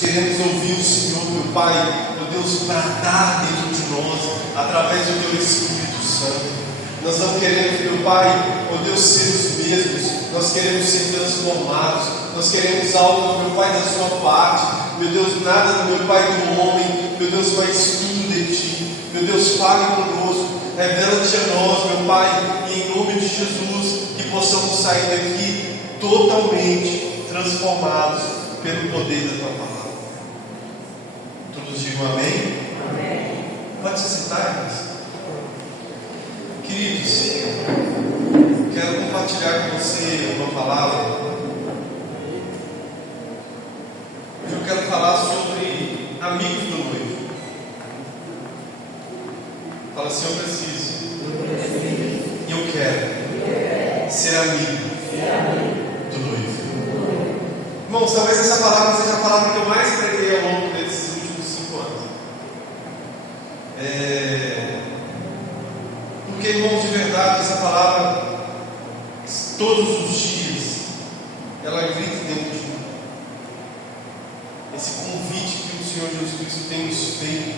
queremos ouvir o Senhor, meu Pai, meu Deus, bradar dentro de nós, através do Teu Espírito Santo. Nós não queremos, meu Pai, oh Deus, ser os mesmos. Nós queremos ser transformados. Nós queremos algo, meu Pai, da Sua parte. Meu Deus, nada, meu Pai, do homem. Meu Deus, mas tudo de Ti. Meu Deus, fale conosco. Revela-te a nós, meu Pai, e em nome de Jesus, que possamos sair daqui totalmente transformados pelo poder da Tua palavra. Todos digam amém? Amém. Pode se sentar, irmãos. Queridos, quero compartilhar com você uma palavra. Hoje eu quero falar sobre amigos do noivo. Fala assim: eu preciso. E eu quero ser amigo do noivo. Irmãos, talvez essa palavra seja a palavra que eu mais preguei ao longo desses últimos 5 anos. Porque, irmãos, de verdade, essa palavra, todos os dias, ela grita dentro de mim. Esse convite que o Senhor Jesus Cristo tem nos feito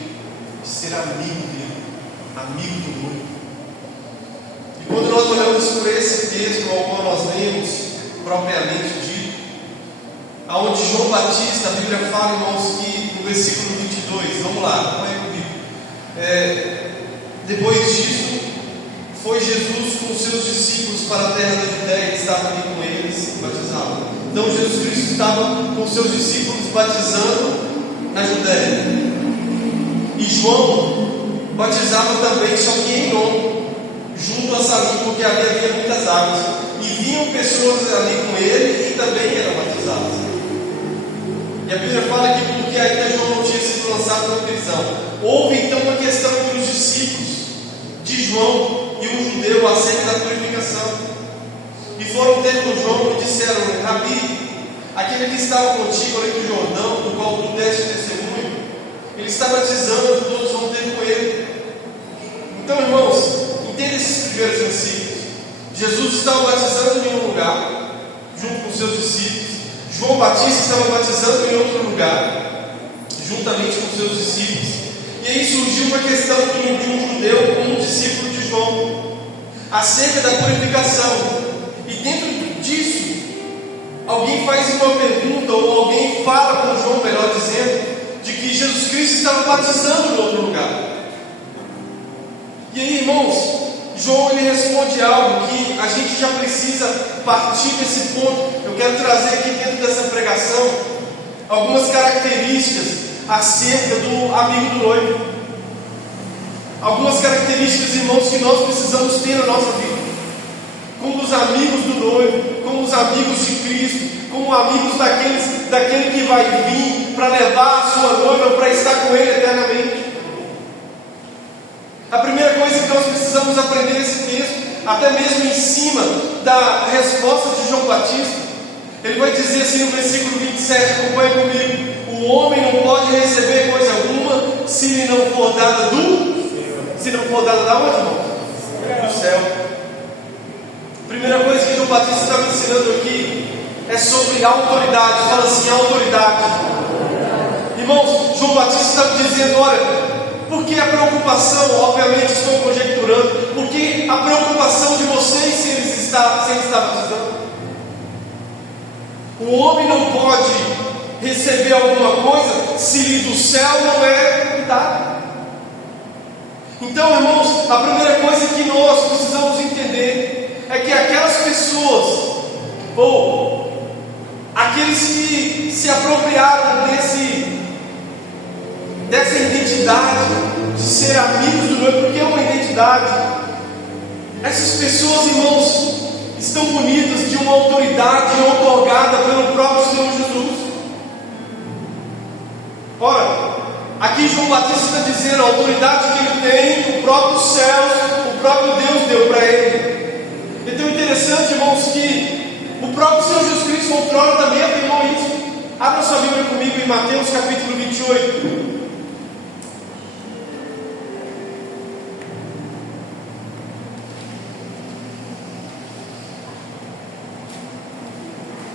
de ser amigo dele, amigo do noivo. E quando nós olhamos por esse texto ao qual nós lemos, propriamente dito, aonde João Batista, a Bíblia fala, irmãos, que no versículo 22, vamos lá, acompanha comigo. Depois disso, foi Jesus com os seus discípulos para a terra da Judéia, que estava ali com eles, batizava. Então Jesus Cristo estava com os seus discípulos batizando na Judéia. E João batizava também, só que em nome, junto a Salim, porque ali havia muitas águas. E vinham pessoas ali com ele e também eram batizadas. E a Bíblia fala que porque ainda João não tinha sido lançado na prisão, houve então uma questão entre os discípulos de João e um judeu acerca da purificação. E foram ter com João e disseram: Rabi, aquele que estava contigo além do Jordão, do qual tu deste testemunho, ele está batizando, todos vão ter com ele. Então, irmãos, entenda esses primeiros versículos. Jesus estava batizando em um lugar, junto com seus discípulos. João Batista estava batizando em outro lugar, juntamente com seus discípulos. E aí surgiu uma questão de um judeu com um discípulo de João, acerca da purificação. E dentro disso, alguém faz uma pergunta, ou alguém fala com João, melhor dizendo, de que Jesus Cristo estava batizando em outro lugar. E aí, irmãos, João ele responde algo que a gente já precisa partir desse ponto. Eu quero trazer aqui dentro dessa pregação algumas características acerca do amigo do noivo. Algumas características, irmãos, que nós precisamos ter na nossa vida, como os amigos do noivo, como os amigos de Cristo, como amigos daquele que vai vir para levar a sua noiva para estar com ele eternamente. A primeira coisa que nós precisamos aprender nesse texto, até mesmo em cima da resposta de João Batista, ele vai dizer assim no versículo 27, acompanhe comigo: o homem não pode receber coisa alguma se lhe não for dada se não for dada da onde, irmão? Do céu. A primeira coisa que João Batista está me ensinando aqui é sobre autoridade. Fala assim: autoridade. Irmãos, João Batista está me dizendo: olha, porque a preocupação, obviamente estou conjecturando, porque a preocupação de vocês se ele está batizando. O homem não pode receber alguma coisa se lhe do céu não é dado. Então, irmãos, a primeira coisa que nós precisamos entender é que aquelas pessoas, ou aqueles que se apropriaram dessa identidade de ser amigos do noivo, porque é uma identidade, essas pessoas, irmãos, estão munidas de uma autoridade outorgada pelo próprio Senhor Jesus. Ora, aqui João Batista está dizendo a autoridade que ele tem, o próprio céu, o próprio Deus deu para ele. Então é interessante, irmãos, que o próprio Senhor Jesus Cristo outrora também afirmou isso. Abra sua Bíblia comigo em Mateus capítulo 28.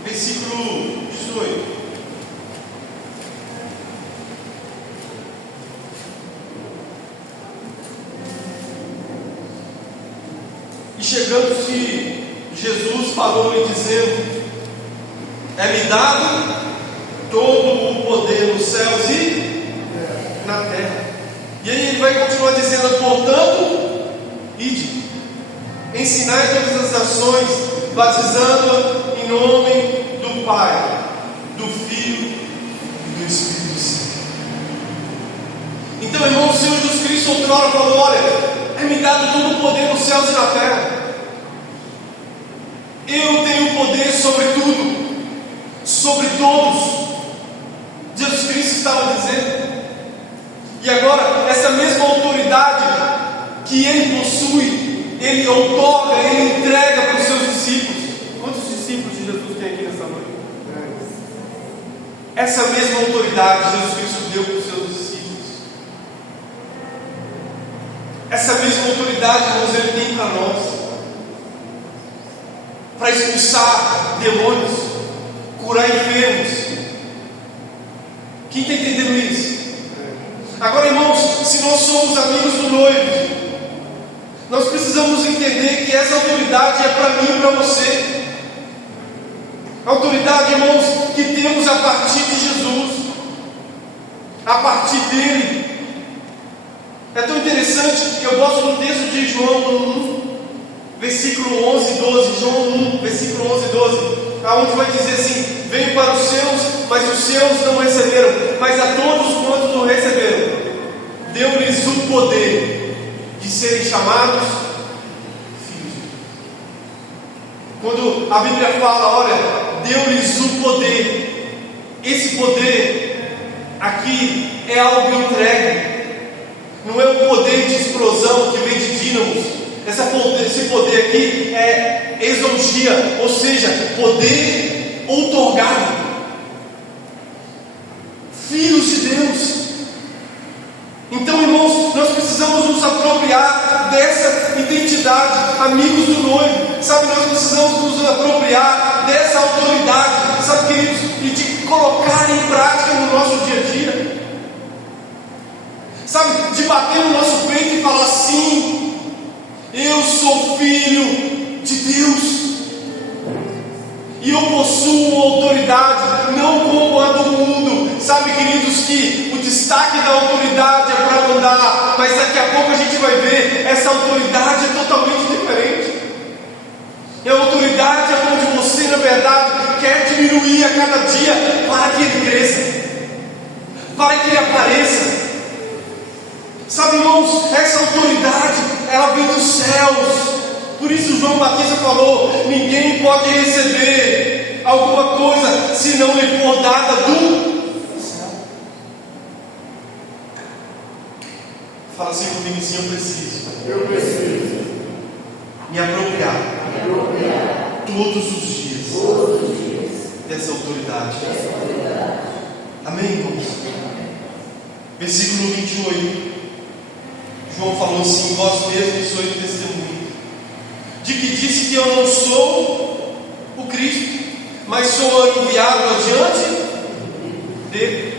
Versículo 18. chegando-se, Jesus falou-lhe dizendo: é-me dado todo o poder nos céus e na terra. E aí ele vai continuar dizendo: portanto, ide, ensinai todas as nações, batizando em nome do Pai, do Filho e do Espírito Santo. Então, irmão, o Senhor Jesus Cristo outrora falou: olha, é-me dado todo o poder nos céus e na terra. Eu tenho poder sobre tudo, sobre todos. Jesus Cristo estava dizendo. E agora, essa mesma autoridade que Ele possui, Ele outorga, Ele entrega para os seus discípulos. Quantos discípulos de Jesus tem aqui nessa noite? Essa mesma autoridade Jesus Cristo deu para os seus discípulos. Essa mesma autoridade, irmãos, Ele tem para nós, para expulsar demônios, curar enfermos. Quem está entendendo isso? Agora, irmãos, se nós somos amigos do noivo, nós precisamos entender que essa autoridade é para mim e para você. A autoridade, irmãos, que temos a partir de Jesus, a partir dele. É tão interessante que eu gosto do texto de João 1, versículo 11 e 12. João 1, versículo 11 e 12, aonde vai dizer assim: veio para os seus, mas os seus não receberam, mas a todos quantos o receberam, deu-lhes o poder de serem chamados filhos. Quando a Bíblia fala, olha, deu-lhes o poder, esse poder aqui é algo entregue. Não é um poder de explosão que vem de dínamos. Esse poder aqui é exousia, ou seja, poder outorgado. Filhos de Deus. Então, irmãos, nós precisamos nos apropriar dessa identidade, amigos do noivo. Sabe, nós precisamos nos apropriar dessa autoridade, sabe, queridos, e de colocar em prática no nosso dia a dia. Sabe, de bater no nosso peito e falar assim: eu sou filho de Deus. E eu possuo autoridade, não como a do mundo. Sabe, queridos, que o destaque da autoridade é para mandar, mas daqui a pouco a gente vai ver, essa autoridade é totalmente diferente. É a autoridade onde você, na verdade, quer diminuir a cada dia para que ele cresça, para que ele apareça. Sabe, irmãos, essa autoridade, ela vem dos céus. Por isso João Batista falou: ninguém pode receber alguma coisa se não lhe for dada do céu. Fala assim comigo assim: eu preciso me apropriar todos os dias dessa autoridade. Amém, irmãos? Versículo 28. João falou assim: vós mesmos sois testemunhas de que disse que eu não sou o Cristo, mas sou enviado adiante dele.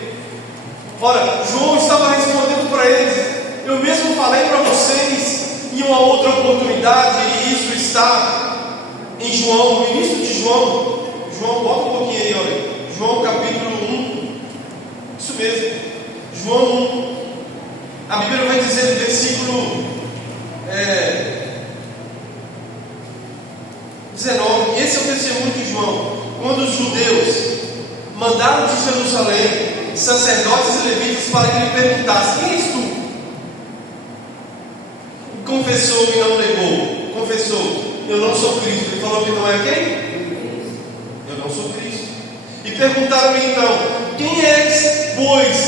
Ora, João estava respondendo para eles: eu mesmo falei para vocês em uma outra oportunidade, e isso está em João, no início de João. João, bota um pouquinho aí, olha. João capítulo 1. Isso mesmo, João 1. A Bíblia vai dizer no versículo 19, esse é o testemunho de João. Quando os judeus mandaram de Jerusalém sacerdotes e levitas para que ele perguntasse: quem és tu? Confessou e não negou. Confessou: eu não sou Cristo. Ele falou que não é quem? Eu não sou Cristo. E perguntaram-lhe então: quem és, pois?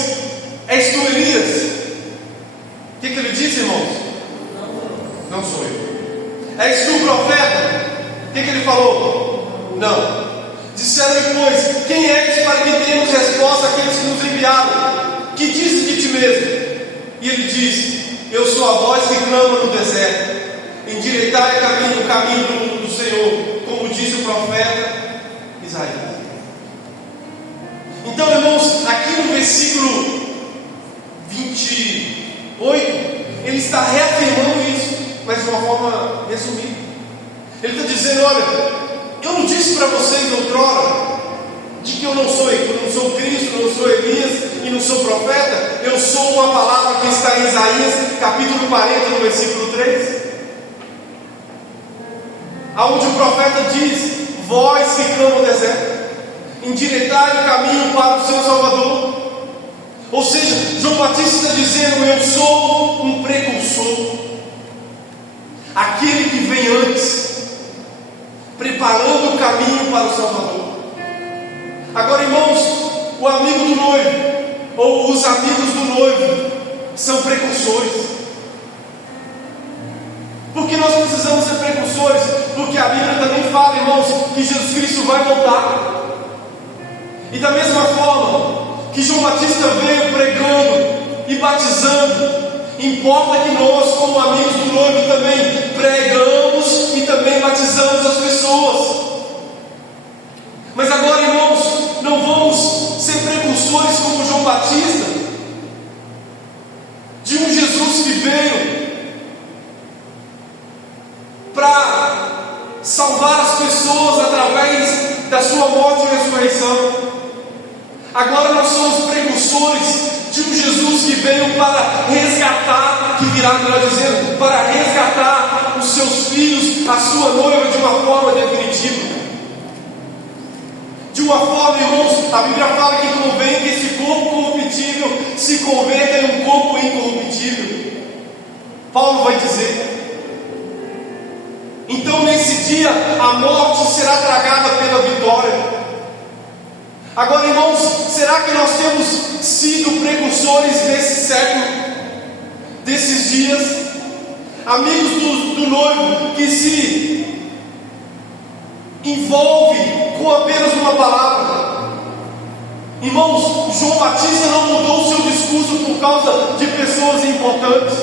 És tu Elias? O que ele disse, irmãos? Não sou eu. És tu profeta? O que ele falou? Não. Disseram-lhe, pois, quem és para que tenhamos resposta àqueles que nos enviaram? Que dizes de ti mesmo? E ele disse: eu sou a voz que clama no deserto, endireitai o caminho do Senhor, como disse o profeta Isaías. Então, irmãos, aqui no versículo 28, ele está reafirmando isso, mas de uma forma resumida. Ele está dizendo: olha, eu não disse para vocês outrora de que eu não sou Cristo, não sou Elias e não sou profeta. Eu sou uma palavra que está em Isaías capítulo 40, no versículo 3, aonde o profeta diz: vós que clamam no deserto, endireitai o caminho para o seu Salvador. Ou seja, João Batista está dizendo: eu sou um precursor, aquele que vem antes, preparando o caminho para o Salvador. Agora, irmãos, o amigo do noivo, ou os amigos do noivo, são precursores. Por que nós precisamos ser precursores? Porque a Bíblia também fala, irmãos, que Jesus Cristo vai voltar. E da mesma forma que João Batista veio pregando e batizando, importa que nós, como amigos do noivo, também pregamos e também batizamos as pessoas. Mas agora, irmãos, não vamos ser precursores como João Batista, de um Jesus que veio para salvar as pessoas através da sua morte e ressurreição. Agora nós somos precursores de um Jesus que veio para resgatar, que virá, melhor dizendo, para resgatar os seus filhos, a sua noiva, de uma forma definitiva. De uma forma, irmãos, a Bíblia fala que convém que esse corpo corruptível se converta em um corpo incorruptível. Paulo vai dizer. Então, nesse dia, a morte será tragada pela vitória. Agora, irmãos, será que nós temos sido precursores desse século, desses dias? Amigos do noivo que se envolve com apenas uma palavra. Irmãos, João Batista não mudou o seu discurso por causa de pessoas importantes.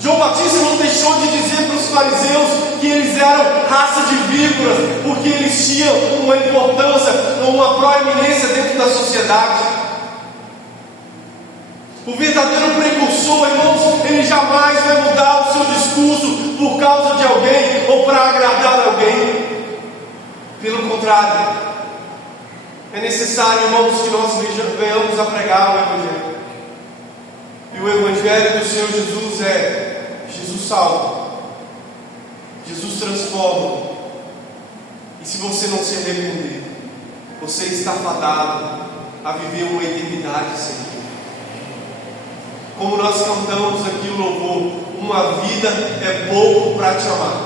João Batista não deixou de dizer para os fariseus que eles eram raça de víboras, porque eles tinham uma importância, uma proeminência dentro da sociedade. O verdadeiro precursor, irmãos, ele jamais vai mudar o seu discurso por causa de alguém ou para agradar alguém. Pelo contrário, é necessário, irmãos, que nós venhamos a pregar o Evangelho. E o Evangelho do Senhor Jesus é: Jesus salva, Jesus transforma. E se você não se arrepender, você está fadado a viver uma eternidade sem Deus. Como nós cantamos aqui o louvor: uma vida é pouco para te amar,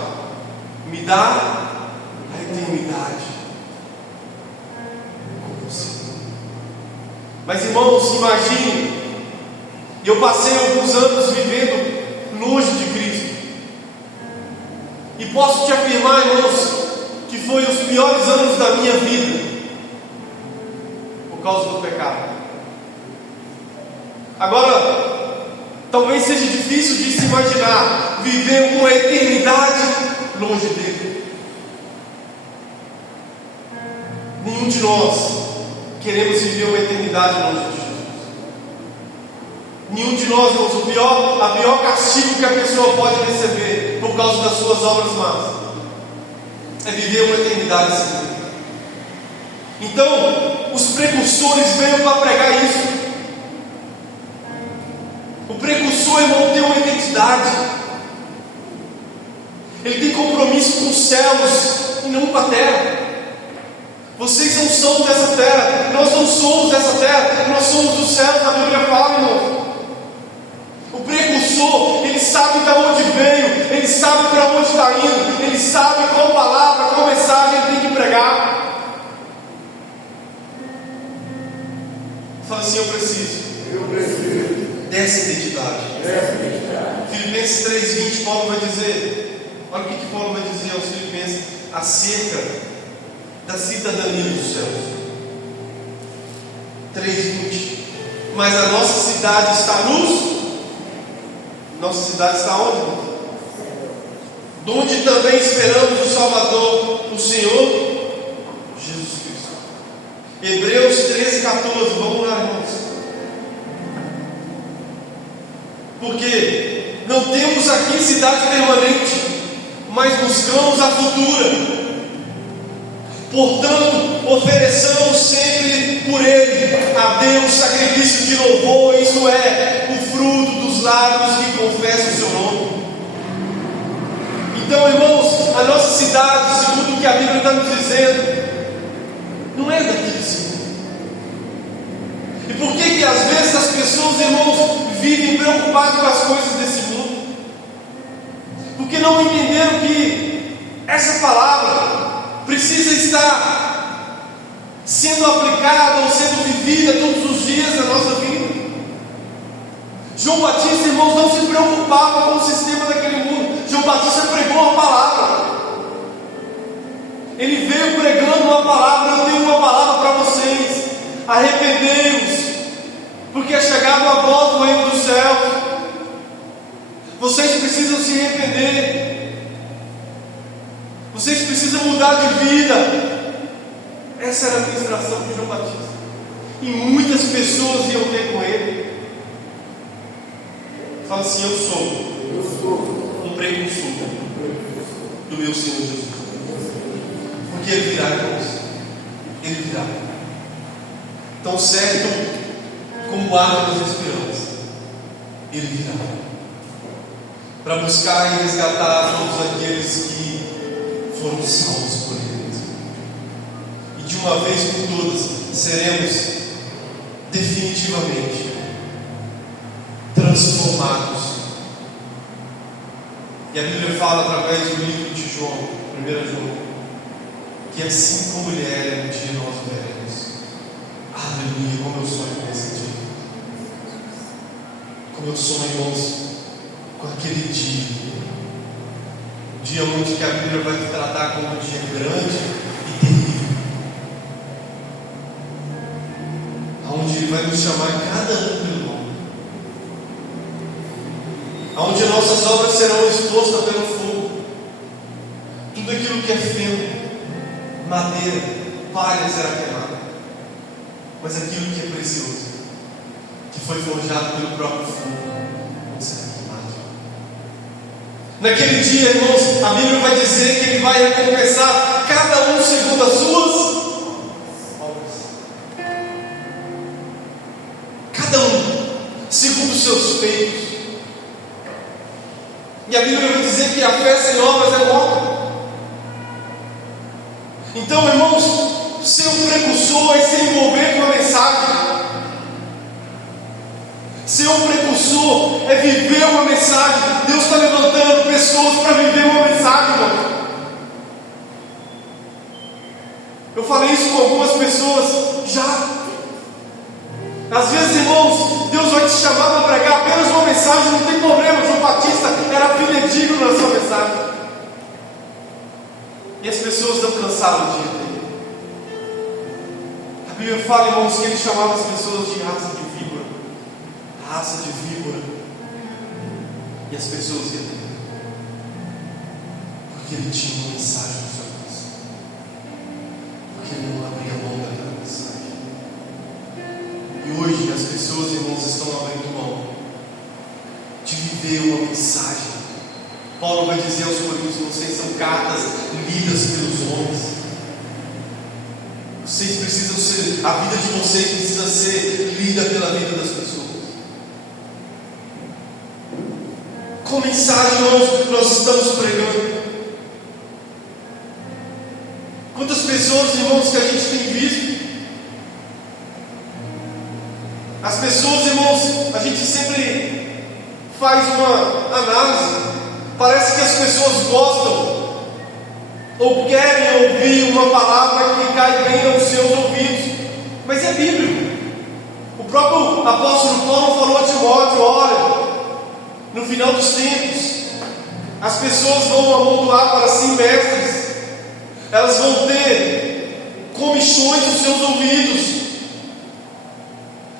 me dá a eternidade com você. Mas, irmãos, imagine, eu passei alguns anos vivendo longe de Cristo, e posso te afirmar, irmãos, que foi os piores anos da minha vida por causa do pecado. Agora, talvez seja difícil de se imaginar viver uma eternidade longe dele. Nenhum de nós queremos viver uma eternidade longe de Jesus. Nenhum de nós, irmãos, a pior castigo que a pessoa pode receber por causa das suas obras más é viver uma eternidade sem Deus. Então, os precursores veio para pregar isso. O precursor, irmão, tem uma identidade. Ele tem compromisso com os céus e não com a terra. Vocês não são dessa terra. Nós não somos dessa terra. Nós somos dos céus. A Bíblia fala, irmão. O precursor, ele sabe de onde veio, ele sabe para onde está indo, ele sabe qual palavra, qual mensagem ele tem que pregar. Fala assim: eu preciso dessa identidade. Filipenses 3:20, Paulo vai dizer, olha o que Paulo vai dizer aos Filipenses acerca da cidadania dos céus. 3:20. Mas a nossa cidade está Nossa cidade está onde? Donde também esperamos o Salvador, o Senhor Jesus Cristo. Hebreus 13:14. Vamos lá, irmãos. Porque não temos aqui cidade permanente, mas buscamos a futura. Portanto, ofereçamos sempre por Ele a Deus sacrifício de louvor, isto é, o fruto dos lábios que confessam o seu nome. Então, irmãos, a nossa cidade, segundo o que a Bíblia está nos dizendo, não é daqui desse mundo. E por que às vezes as pessoas, irmãos, vivem preocupadas com as coisas desse mundo? Porque não entenderam que essa palavra precisa estar sendo aplicada ou sendo vivida todos os dias da nossa vida. João Batista, irmãos, não se preocupava com o sistema daquele mundo. João Batista pregou a palavra. Ele veio pregando uma palavra. Eu tenho uma palavra para vocês: arrependei-vos, porque é chegado a voz do reino dos céus. Vocês precisam se arrepender. Vocês precisam mudar de vida. Essa era a ministração de João Batista. E muitas pessoas iam ter com ele. Fala assim: eu sou um precursor do meu Senhor Jesus. Porque Ele virá, irmãos. Ele virá. Tão certo como árvore das esperanças, Ele virá para buscar e resgatar todos aqueles que foram salvos por Ele mesmo. E de uma vez por todas seremos definitivamente transformados. E a Bíblia fala através do livro de João, 1 João, que assim como Ele era, um dia nós o veremos. Aleluia, como eu sonho com esse dia. Como eu sonho, irmãos, com aquele dia. Um dia onde que a Bíblia vai te tratar como um dia grande e terrível. Onde Ele vai nos chamar cada um pelo nome. Onde as nossas obras serão expostas pelo fogo. Tudo aquilo que é feno, madeira, palha será queimada. Mas aquilo que é precioso, que foi forjado pelo próprio fogo, não será queimado. Naquele dia, irmãos, a Bíblia vai dizer que Ele vai recompensar cada um segundo as suas obras. Cada um segundo os seus feitos. E a Bíblia vai dizer que a fé sem obras é morta. Então, irmãos, ser um precursor é se envolver com a mensagem. Ser um precursor é viver uma mensagem. Deus está levantando pessoas para viver uma mensagem, irmão. Eu falei isso com algumas pessoas já. Às vezes, irmãos, Deus vai te chamar para pregar apenas uma mensagem, não tem problema. João Batista era fidedigno na sua mensagem. E as pessoas não cansaram de entender. A Bíblia fala, irmãos, que Ele chamava as pessoas de raça de víbora. Raça de víbora. E as pessoas iam entender. Porque Ele tinha uma mensagem no seu coração. Porque Ele não abria mão daquela mensagem. E hoje as pessoas, irmãos, estão abrindo mão de viver uma mensagem. Paulo vai dizer aos Coríntios: vocês são cartas lidas pelos homens. Vocês precisam ser, a vida de vocês precisa ser lida pela vida das pessoas. Qual mensagem nós estamos pregando? Quantas pessoas, irmãos, que a gente tem visto? As pessoas, irmãos, a gente sempre faz uma análise. Parece que as pessoas gostam ou querem ouvir uma palavra que cai bem aos seus ouvidos, mas é bíblico. O próprio apóstolo Paulo falou a Timóteo: olha, no final dos tempos, as pessoas vão amontoar para si mestres, elas vão ter comichões nos seus ouvidos.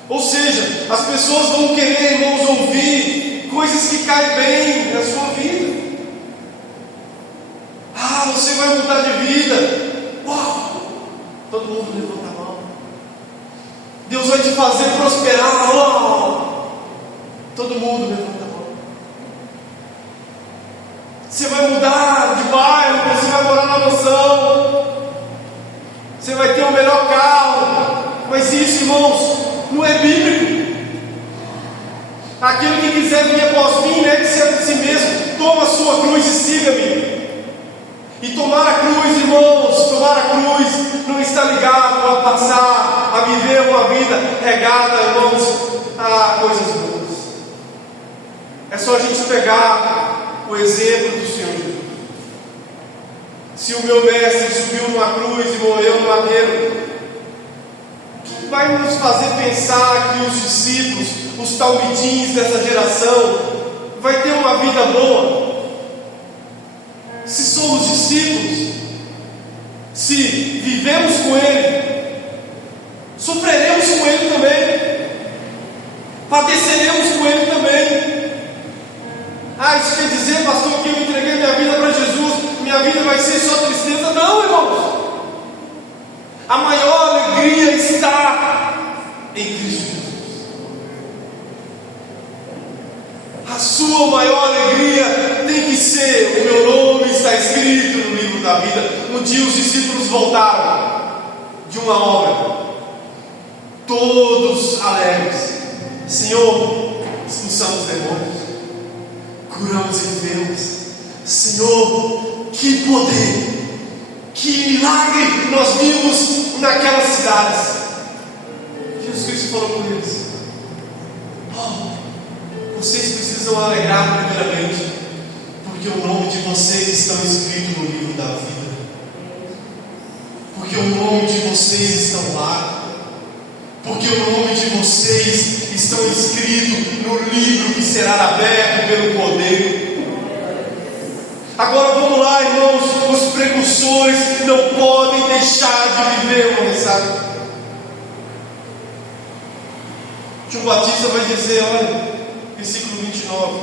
Ou seja, as pessoas vão querer, irmãos, ouvir coisas que caem bem na sua vida. Ah, você vai mudar de vida. Uau! Todo mundo levanta a mão. Deus vai te fazer prosperar. Uau! Todo mundo levanta a mão. Você vai mudar de morar na mansão, você vai ter o melhor carro. Mas isso, irmãos, não é bíblico. Aquele que quiser vir após mim, negue-se a si mesmo, toma a sua cruz e siga-me. E tomar a cruz, irmãos, tomar a cruz não está ligado a passar, a viver uma vida regada, irmãos, a coisas boas. É só a gente pegar o exemplo do Senhor Jesus. Se o meu mestre subiu numa cruz e morreu no madeiro, o que vai nos fazer pensar que os discípulos, os talmidins dessa geração, vai ter uma vida boa? Se somos discípulos, se vivemos com Ele, sofreremos com Ele também, padeceremos com Ele também. Isso quer dizer, pastor, que eu entreguei minha vida para Jesus, minha vida vai ser só tristeza? Não, irmãos. A maior alegria está em Cristo Jesus. A sua maior alegria tem que ser: o meu nome está escrito no livro da vida. Um dia os discípulos voltaram de uma obra, todos alegres. Senhor, expulsamos demônios, curamos enfermos. Senhor, que poder, que milagre nós vimos naquelas cidades. Jesus Cristo falou com eles: vocês precisam alegrar primeiramente, porque o nome de vocês está escrito no livro da vida. Porque o nome de vocês está lá. Porque o nome de vocês está escrito no livro que será aberto pelo poder. Agora vamos lá, irmãos. Os precursores não podem deixar de viver uma mensagem. João Batista vai dizer, olha, versículo 29.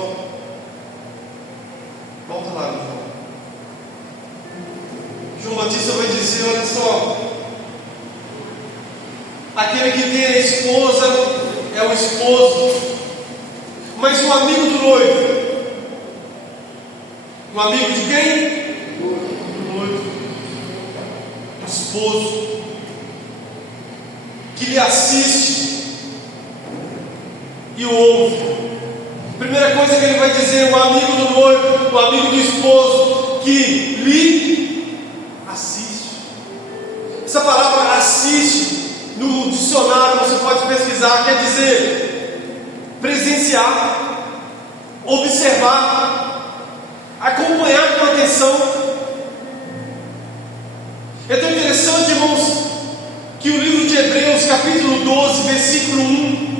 Volta lá, João. João Batista vai dizer, olha só, aquele que tem a esposa é o esposo, mas o amigo do noivo, o amigo de quem? Do noivo, do esposo, que lhe assiste e o ouve. Primeira coisa que ele vai dizer: o amigo do noivo, o amigo do esposo, que lhe assiste. Essa palavra assiste, no dicionário você pode pesquisar, quer dizer presenciar, observar, acompanhar com atenção. É tão interessante, irmãos, que o livro de Hebreus, capítulo 12, versículo 1,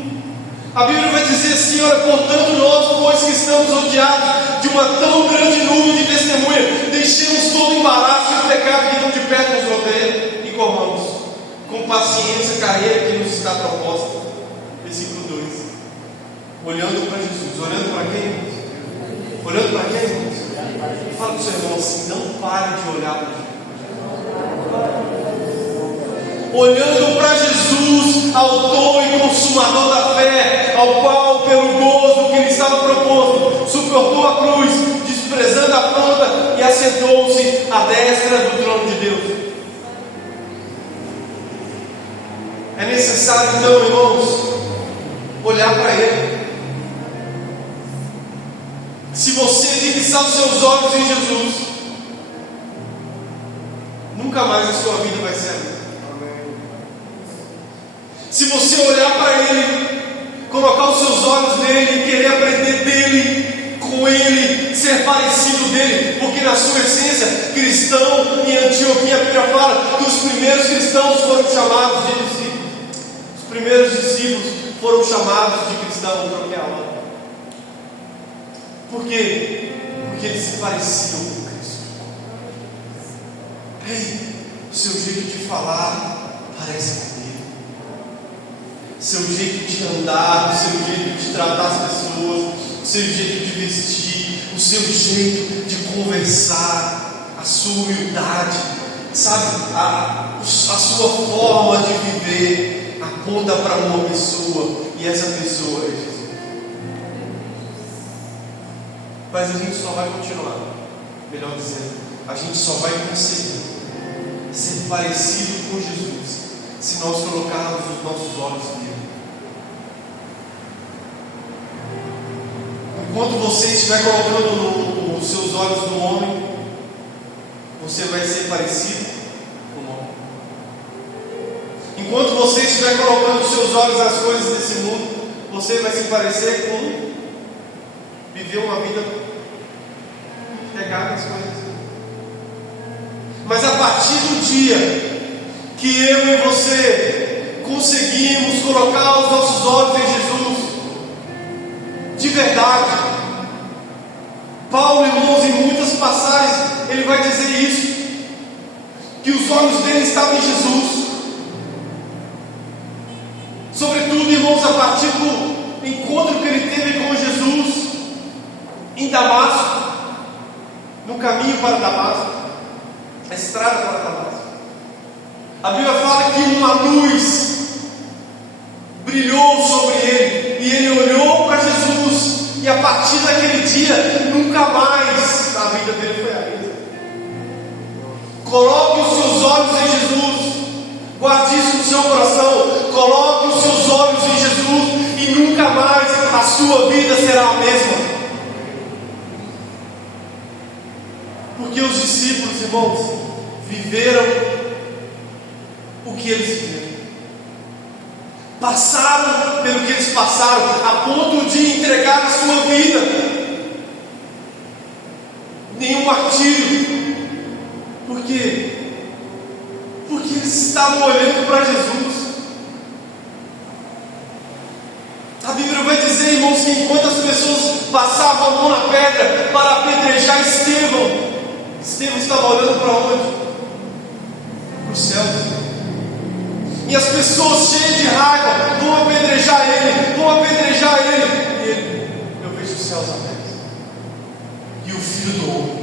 a Bíblia vai dizer assim: olha, portanto nós, pois que estamos rodeados de uma tão grande nuvem de testemunha, deixemos todo o embaraço e o pecado que tão de perto nos rodeia, e corramos com paciência a carreira que nos está proposta. Versículo 2. Olhando para Jesus. Olhando para quem, irmãos? Olhando para quem, irmãos? Fala para o seu irmão assim: não pare de olhar para Jesus. Olhando para Jesus, autor e consumador da fé, ao qual, pelo gozo que lhe estava proposto, suportou a cruz, desprezando a afronta, e assentou-se à destra do trono de Deus. É necessário então, irmãos, olhar para Ele. Se você fixar os seus olhos em Jesus, nunca mais a sua vida vai ser a mesma. Se você olhar para Ele, colocar os seus olhos nele, querer aprender dele, com Ele, ser parecido dele, porque na sua essência, cristão, em Antioquia, a Bíblia fala que os primeiros cristãos foram chamados de discípulos. Os primeiros discípulos foram chamados de cristãos, troquei a hora. Por quê? Porque eles se pareciam com Cristo. Ei, o seu jeito de falar parece com Ele. Seu jeito de andar, o seu jeito de tratar as pessoas, o seu jeito de vestir, o seu jeito de conversar, a sua humildade, sabe, a sua forma de viver aponta para uma pessoa, e essa pessoa é Jesus. Mas a gente só vai continuar, melhor dizendo, a gente só vai conseguir ser parecido com Jesus se nós colocarmos os nossos olhos nele. Enquanto você estiver colocando os seus olhos no homem, você vai ser parecido com o homem. Enquanto você estiver colocando os seus olhos nas coisas desse mundo, você vai se parecer com viver uma vida pegada nas coisas. Mas a partir do dia que eu e você conseguimos colocar os nossos olhos em Jesus, de verdade, Paulo, irmãos, em muitas passagens, ele vai dizer isso, que os olhos dele estavam em Jesus. Sobretudo, irmãos, a partir do encontro que ele teve com Jesus em Damasco, no caminho para Damasco, a estrada para Damasco. A Bíblia fala que uma luz brilhou sobre ele, e ele olhou para Jesus, e a partir daquele dia, nunca mais a vida dele foi a mesma. Coloque os seus olhos em Jesus, guarde isso no seu coração, coloque os seus olhos em Jesus, e nunca mais a sua vida será a mesma. Porque os discípulos, irmãos, viveram o que eles viveram, passaram pelo que eles passaram, a ponto de entregar a sua vida, nenhum martírio. Por quê? Porque eles estavam olhando para Jesus. A Bíblia vai dizer, irmãos, que enquanto as pessoas passavam a mão na pedra para apedrejar Estevão, Estevão estava olhando para onde? Para os céus. E as pessoas cheias de raiva vão apedrejar ele, vão apedrejar ele. E ele, eu vejo os céus abertos. E o Filho do Homem.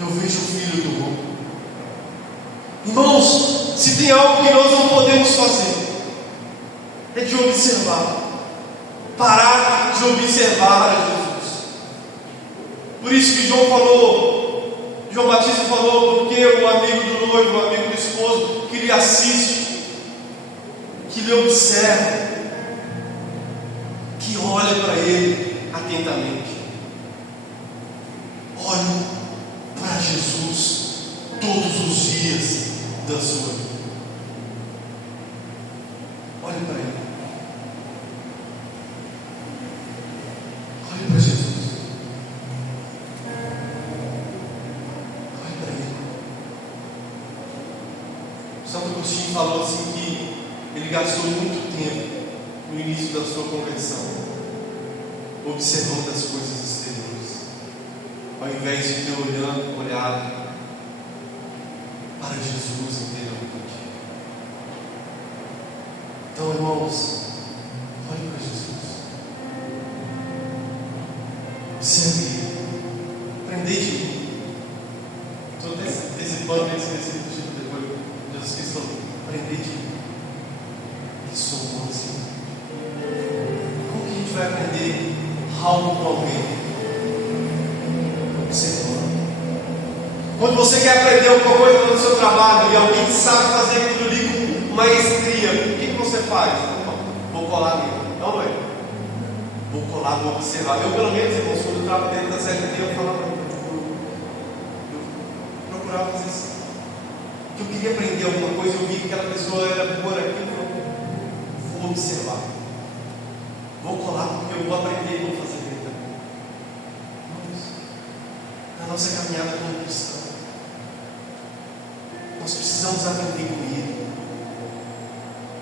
Eu vejo o Filho do Homem. Irmãos, se tem algo que nós não podemos fazer, é de observar. Parar de observar a Jesus. Por isso que João Batista falou, porque o amigo do noivo, o amigo do esposo, que lhe assiste, que lhe observa, que olha para ele atentamente. Olhe para Jesus todos os dias da sua vida. Olhe para ele. Olhe para Jesus. Santo Agostinho falou assim que ele gastou muito tempo no início da sua conversão observando as coisas exteriores, ao invés de ter olhado para Jesus interiormente. Então, irmãos, olhe para Jesus, observe ele, aprendei de mim. Estou antecipando esse versículo depois. Jesus Cristo falou, aprendei de mim, que sou bom assim. Como que a gente vai aprender algo com alguém? Observando. Quando você quer aprender alguma coisa no seu trabalho e alguém sabe fazer aquilo ali com maestria, o que você faz? Vou colar nele. Não é? Vou colar, vou observar. Eu, pelo menos, irmãos, quando eu estava dentro da CLT, eu falava, eu procurava fazer isso. Que eu queria aprender alguma coisa, eu vi que aquela pessoa era boa naquilo, eu vou observar, vou colar, porque eu vou aprender e vou fazer bem também. Na nossa caminhada como cristão, nós precisamos aprender com ele,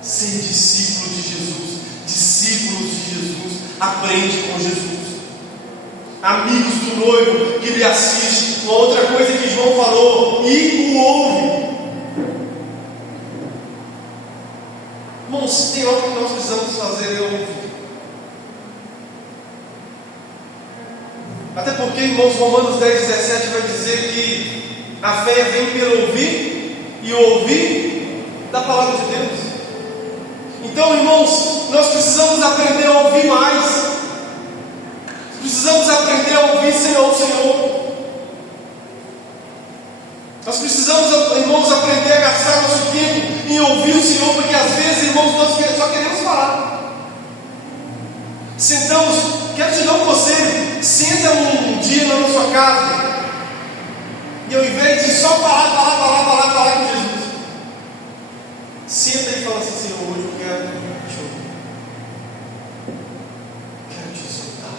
ser discípulo de Jesus, discípulos de Jesus, aprende com Jesus. Amigos do noivo que lhe assiste. Uma outra coisa que João falou, e o ouve. Irmãos, tem algo que nós precisamos fazer, é ouvir. Até porque, irmãos, Romanos 10:17 vai dizer que a fé vem pelo ouvir, e ouvir da palavra de Deus. Então, irmãos, nós precisamos aprender a ouvir mais. Precisamos aprender a ouvir Senhor, Senhor. Nós precisamos, irmãos, aprender a gastar nosso tempo em ouvir o Senhor, porque às vezes, irmãos, nós só queremos falar. Sentamos, quero te dar um conselho, senta um dia na sua casa, e ao invés de só falar com Jesus, senta e fala assim: Senhor, hoje eu quero te ouvir, quero te escutar.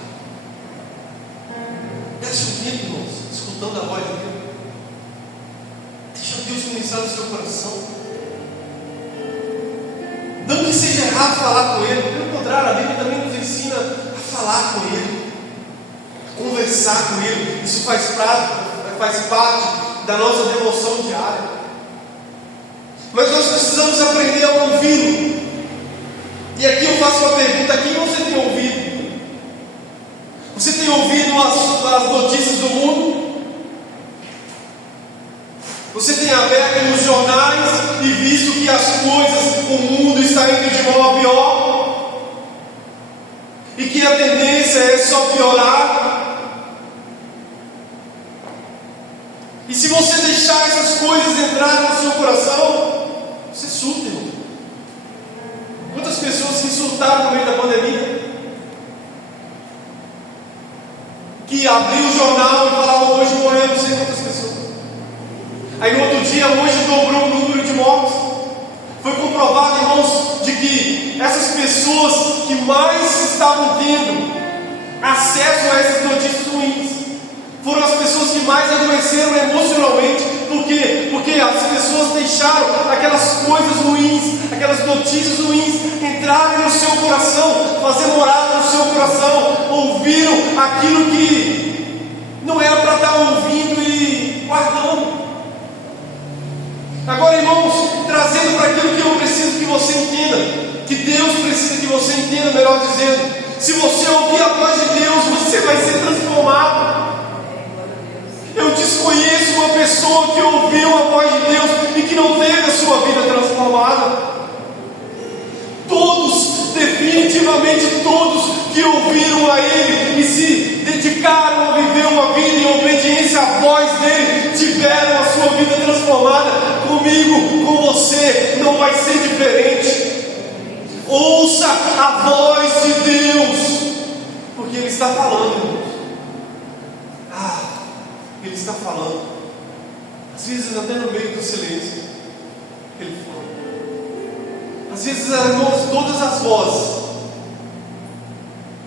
Preste um tempo, irmãos, escutando a voz de Deus. Deixa Deus ministrar no seu coração. Não que seja errado falar com Ele, pelo contrário, a Bíblia também nos ensina a falar com Ele, a conversar com Ele. Isso faz parte da nossa devoção diária. Mas nós precisamos aprender a ouvi-lo. E aqui eu faço uma pergunta: quem você tem ouvido? Você tem ouvido as notícias do mundo? Você tem aberto os jornais e visto que as coisas, o mundo está indo de mal a pior? E que a tendência é só piorar? E se você deixar essas coisas entrarem no seu coração, você surta, irmão. Quantas pessoas que surtaram no meio da pandemia? Que abriu o jornal e falavam: hoje morreu não sei quantas pessoas. Aí no outro dia, hoje dobrou o número de mortes. Foi comprovado, irmãos, de que essas pessoas que mais estavam tendo acesso a essas notícias ruins foram as pessoas que mais adoeceram emocionalmente. Por quê? Porque as pessoas deixaram aquelas coisas ruins, aquelas notícias ruins entrarem no seu coração, fazer morada no seu coração. Ouviram aquilo que não era para estar ouvindo e guardando. Agora, irmãos, trazendo para aquilo que eu preciso que você entenda, que Deus precisa que você entenda, melhor dizendo: se você ouvir a voz de Deus, você vai ser transformado. Eu desconheço uma pessoa que ouviu a voz de Deus e que não teve a sua vida transformada. Todos, definitivamente todos que ouviram a Ele e se dedicaram a viver uma vida em obediência à voz dEle, tiveram a sua vida transformada. Comigo, com você, não vai ser diferente. Ouça a voz de Deus, porque Ele está falando, irmãos. Ele está falando. Às vezes até no meio do silêncio Ele fala. Às vezes, irmãos, todas as vozes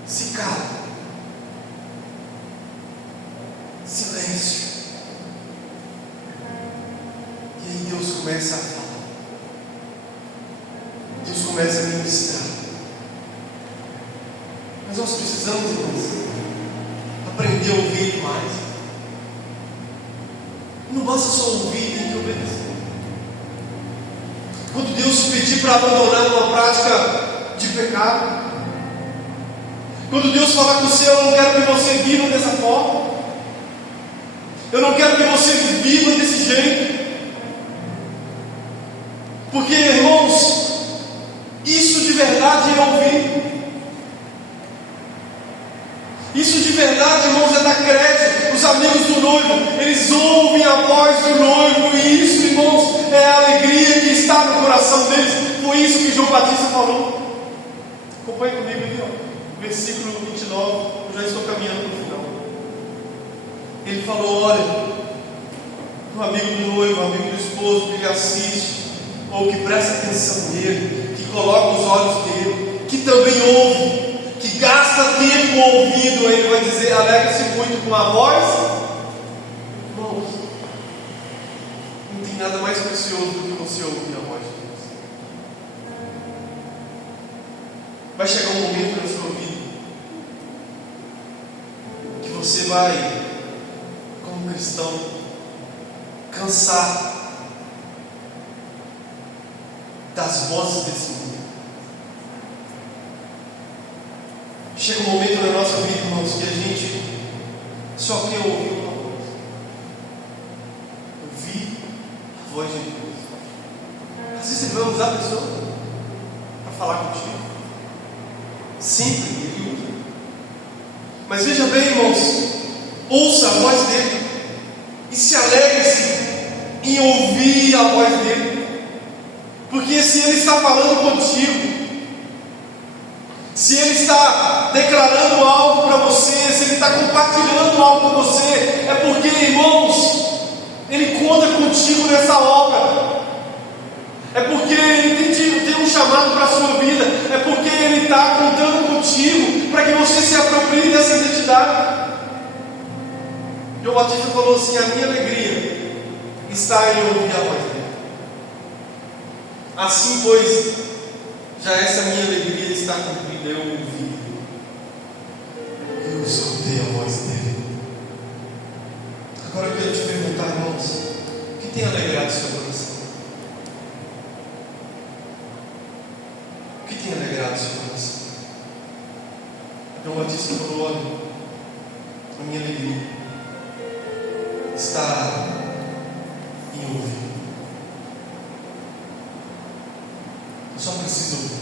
se calam. Silêncio. E aí Deus começa a falar. Deus começa a ministrar. Mas nós precisamos, irmãos, aprender a ouvir mais. Não basta só ouvir, tem que obedecer. Quando Deus te pedir para abandonar uma prática de pecado, quando Deus falar com você: eu não quero que você viva dessa forma, eu não quero que você viva desse jeito, porque, irmãos, isso de verdade é ouvir. Isso de verdade, irmãos, é dar crédito. Os amigos do noivo, eles ouvem a voz do noivo, e isso, irmãos, é a alegria que está no coração deles. Foi isso que João Batista falou. Acompanhe comigo aí, ó, versículo 29. Eu já estou caminhando para o final. Ele falou: olha, o amigo do noivo, o amigo do esposo que ele assiste, ou que presta atenção nele, que coloca os olhos nele, que também ouve, que gasta tempo ouvindo, ele vai dizer: alegra-se muito com a voz. Irmãos, não tem nada mais precioso do que você ouvir a voz de Deus. Vai chegar um momento na sua vida que você vai, como cristão, cansar das vozes desse mundo. Chega um momento na nossa vida, irmãos, que a gente só quer ouvir uma voz. Ouvir a voz de Deus. Às vezes você vai usar a pessoa para falar contigo. Sempre Ele usa. Mas veja bem, irmãos, ouça a voz dele e se alegre-se em ouvir a voz dele. Porque se ele está falando contigo, se ele está declarando algo para você, se ele está compartilhando algo com você, é porque, irmãos, ele conta contigo nessa obra. É porque ele tem um chamado para a sua vida. É porque ele está contando contigo para que você se aproprie dessa identidade. João Batista falou assim: a minha alegria está em ouvir a voz dele. Assim, pois, já essa minha alegria está cumprida. Eu ouvi, eu escutei a voz dele. Agora eu quero te perguntar, irmãos, o que tem alegrado o seu coração? O que tem alegrado o seu coração? João Batista falou: olha, a minha alegria está em ouvir. Eu só preciso ouvir.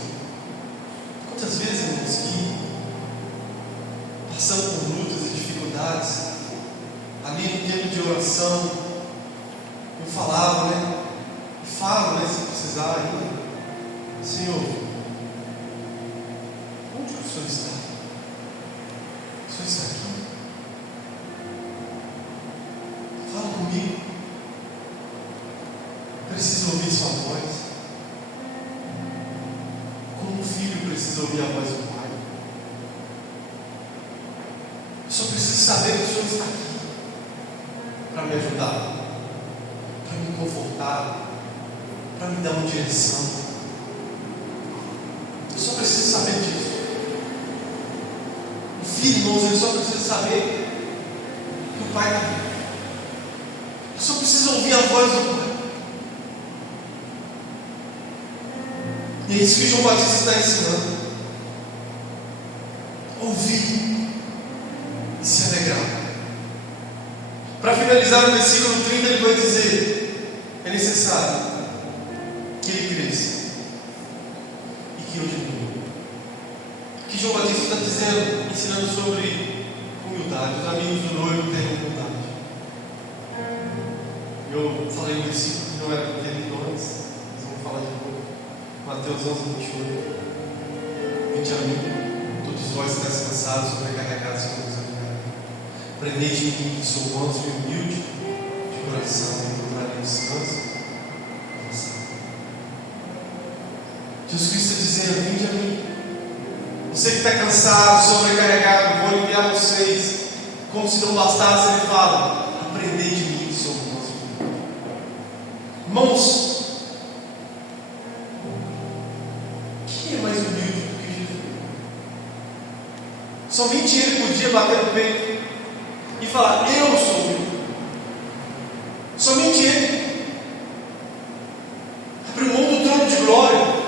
Quantas vezes, irmãos, que passamos por lutas e dificuldades, ali no tempo de oração, eu falava, e falo, se precisar ainda: Senhor, onde o Senhor está? O Senhor está aqui? Fala comigo. Preciso ouvir sua voz. Como um filho precisa ouvir a voz do Pai. Eu só preciso saber que o Senhor está aqui para me ajudar, para me confortar, para me dar uma direção. Eu só preciso saber disso. O filho, irmãos, ele só precisa saber que o Pai está aqui. Eu só preciso ouvir a voz do Pai. E é isso que João Batista está ensinando. Ouvir e se alegrar. Para finalizar no versículo 30, ele vai dizer: é necessário que ele cresça e que eu diminua. O que João Batista está dizendo, ensinando sobre humildade. Os amigos do noivo têm humildade. Eu falei no versículo que não era para ter lido antes, mas vamos falar de novo. Mateus 11:28. Vinde a mim, todos vós que estáis cansados, sobrecarregados, que vos aliviarei. Aprendei de mim, que sou manso e humilde de coração, e encontrarei descanso e vossa alma. Jesus Cristo está dizendo: vinde a mim. Você que está cansado, sobrecarregado, vou aliviar vocês. Como se não bastasse, ele fala: aprendei de mim, que sou manso e humilde. Irmãos, quem é mais humilde do que Jesus? Somente ele podia bater no peito e falar: eu sou humilde. Somente ele abriu mão do trono de glória.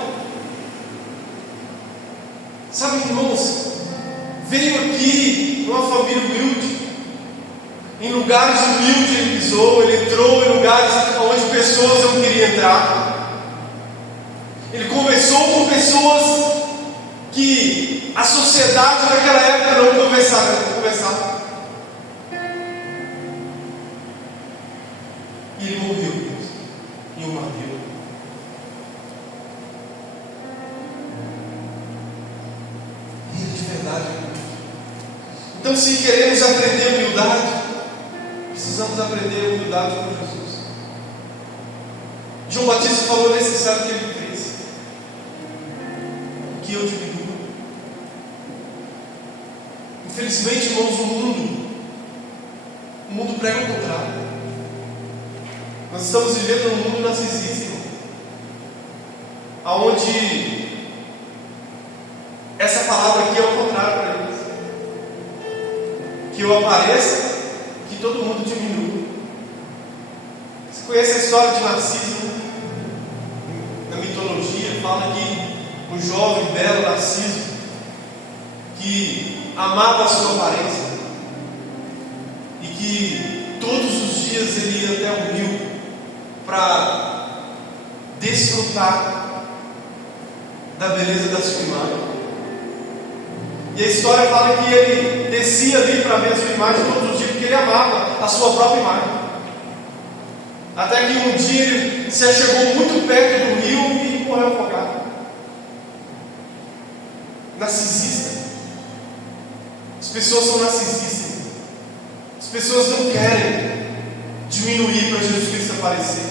Sabe, irmãos, veio aqui numa família humilde, em lugares humildes ele pisou, ele entrou em lugares onde pessoas não queriam entrar. Ele conversou com pessoas que a sociedade naquela época não conversava. E ele morreu em uma vila. Ele de verdade. Então, se queremos aprender humildade, precisamos aprender a humildade com Jesus. João Batista falou: é necessário que ele cresça, que eu diminua. Infelizmente, irmãos, o mundo prega o contrário. Nós estamos vivendo num mundo narcisista, onde essa palavra aqui é o contrário para eles. Que eu apareça, que todo mundo diminua. Você conhece a história de Narciso? Na mitologia fala que um jovem belo Narciso, que amava a sua aparência e que todos os dias ele ia até o rio para desfrutar da beleza da sua imagem. E a história fala que ele descia ali para ver a sua imagem todos os dias, porque ele amava a sua própria imagem. Até que um dia ele se chegou muito perto do rio e morreu afogado. Narcisista. As pessoas são narcisistas. As pessoas não querem diminuir para Jesus Cristo aparecer.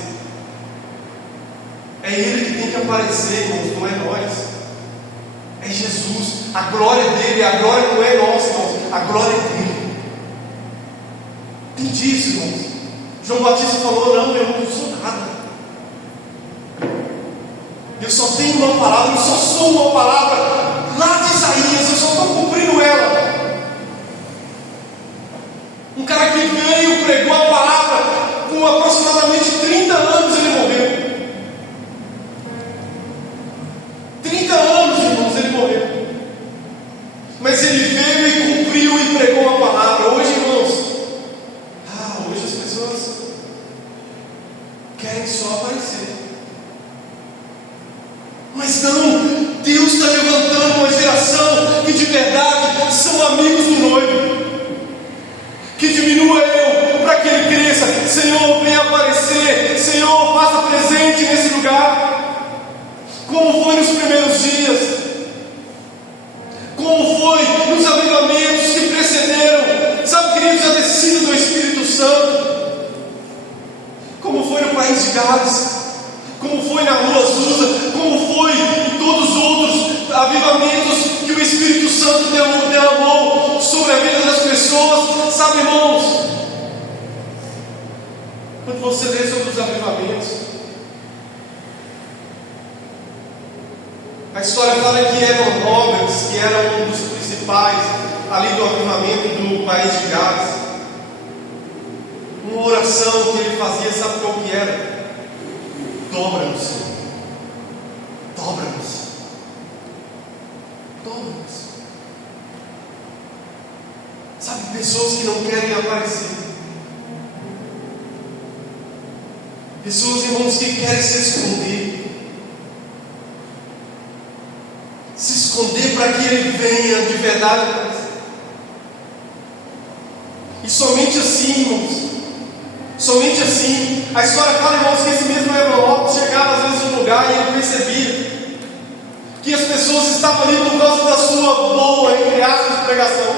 É Ele que tem que aparecer, irmãos, não é nós. É Jesus. A glória dele, a glória não é nossa, irmãos. A glória é dele. Entendi isso, irmãos. João Batista falou: não, eu não sou nada. Eu só tenho uma palavra, eu só sou uma palavra lá de Isaías, eu só estou cumprindo ela. Um cara que veio, pregou a palavra, com aproximadamente 30 anos ele morreu. 30 anos, irmãos, ele morreu. Mas ele veio e cumpriu e pregou a palavra. Hoje, irmãos, hoje as pessoas querem só aparecer. Mas não, Deus está levantando uma geração que de verdade são amigos do noivo. Que diminua eu, para que ele cresça. Senhor, venha aparecer. Senhor, faça presente nesse lugar. Como foi nos primeiros dias, como foi nos avivamentos que precederam. Sabe, queridos, a descida do Espírito Santo, como foi no país de Gales, como foi na Rua Azusa, como foi em todos os outros avivamentos que o Espírito Santo derramou sobre a vida das pessoas. Sabe, irmãos, quando você lê sobre os avivamentos, a história fala que Evan Roberts, que era um dos principais ali do avivamento do país de Gales, uma oração que ele fazia, sabe qual que era? Dobra-nos, dobra-nos, dobra-nos. Sabe, pessoas que não querem aparecer, pessoas, irmãos, que querem se esconder. Se esconder para que ele venha de verdade aparecer. E somente assim, irmãos, somente assim. A história fala, irmãos, que esse mesmo Evan Roberts chegava às vezes num lugar e ele percebia que as pessoas estavam ali por causa da sua boa, entre aspas, pregação.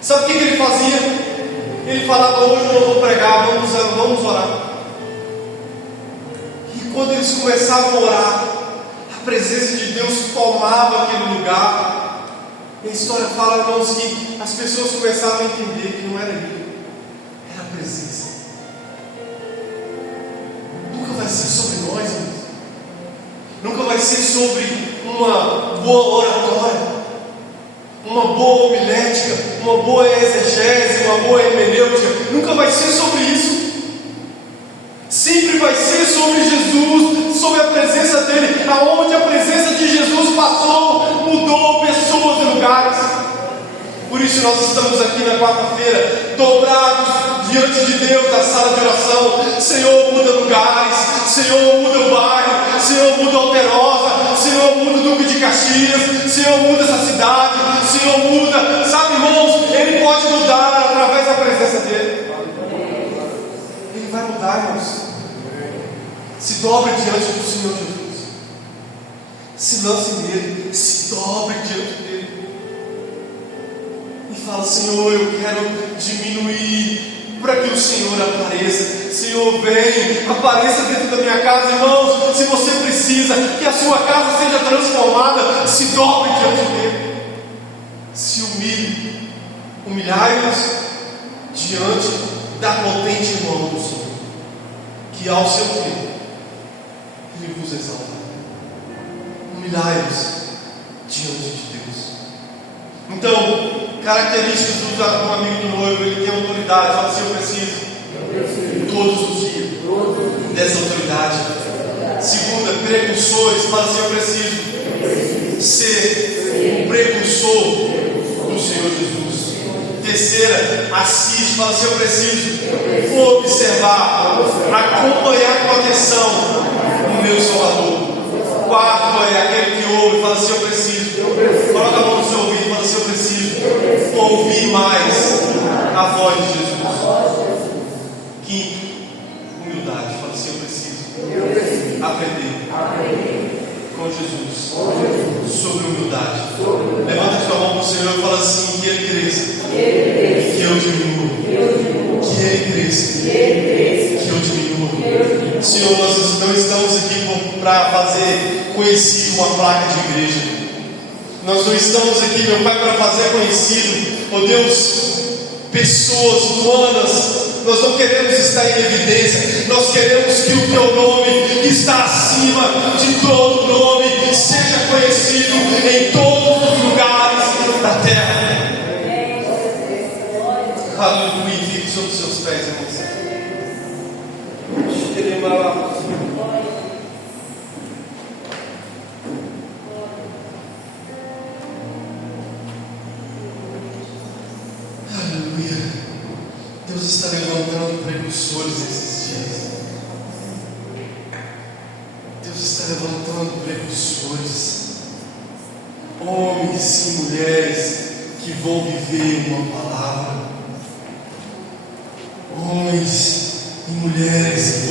Sabe o que ele fazia? Ele falava: hoje eu não vou pregar, vamos orar. E quando eles começavam a orar, a presença de Deus tomava aquele lugar. E a história fala, irmãos, que as pessoas começavam a entender que não era ele, era a presença. Nunca vai ser sobre nós, irmãos. Nunca vai ser sobre uma boa oratória, uma boa homilética, uma boa exegese, uma boa hermenêutica. Nunca vai ser sobre isso. Sempre vai ser sobre Jesus, sobre a presença dele. Aonde a presença de Jesus passou, mudou pessoas e lugares. Por isso nós estamos aqui na quarta-feira, dobrados diante de Deus na sala de oração. Senhor, muda lugares. Senhor, muda o bairro. Senhor, muda Alterosa. Senhor, muda o Duque de Caxias. Senhor, muda essa cidade. Senhor, muda. Sabe, irmãos, Ele pode mudar através da presença dele. Ele vai mudar, irmãos. Se dobre diante do Senhor Jesus. Se lance nele. Se dobre diante dele. E fala: Senhor, eu quero diminuir para que o Senhor apareça. Senhor, vem, apareça dentro da minha casa. Irmãos, se você precisa que a sua casa seja transformada, se dobre diante dele. Se humilhe. Humilhai-vos diante da potente mão do Senhor, que ao seu tempo Ele vos exalta. Humilhai-vos diante de Deus. Então, características do amigo do noivo: ele tem autoridade. Fala assim: eu preciso todos os dias dessa autoridade. Segunda, precursores. Fala assim: eu preciso ser um precursor do Senhor Jesus. Terceira, assiste. Fala assim: eu preciso observar, acompanhar com atenção o meu Salvador. Quarto é aquele que ouve. Fala assim: eu preciso. Coloca a mão no seu ouvido. Fala assim: eu preciso ouvir mais a voz de Jesus. Quinto, aprender com Jesus sobre humildade. Levanta sua mão para o Senhor e fala assim: que Ele cresça, que eu diminua, que Ele cresça, que eu diminua. Senhor, nós não estamos aqui para fazer conhecido uma placa de igreja. Nós não estamos aqui, meu Pai, para fazer conhecido, oh Deus, pessoas humanas. Nós não queremos estar em evidência. Nós queremos que o Teu nome, que está acima de todo nome, seja conhecido em todos os lugares da terra. Aleluia. Fique sobre os seus pés, irmãos. Aleluia. Deus está levantando precursores esses dias. Deus está levantando precursores, homens e mulheres que vão viver uma palavra, homens e mulheres que vão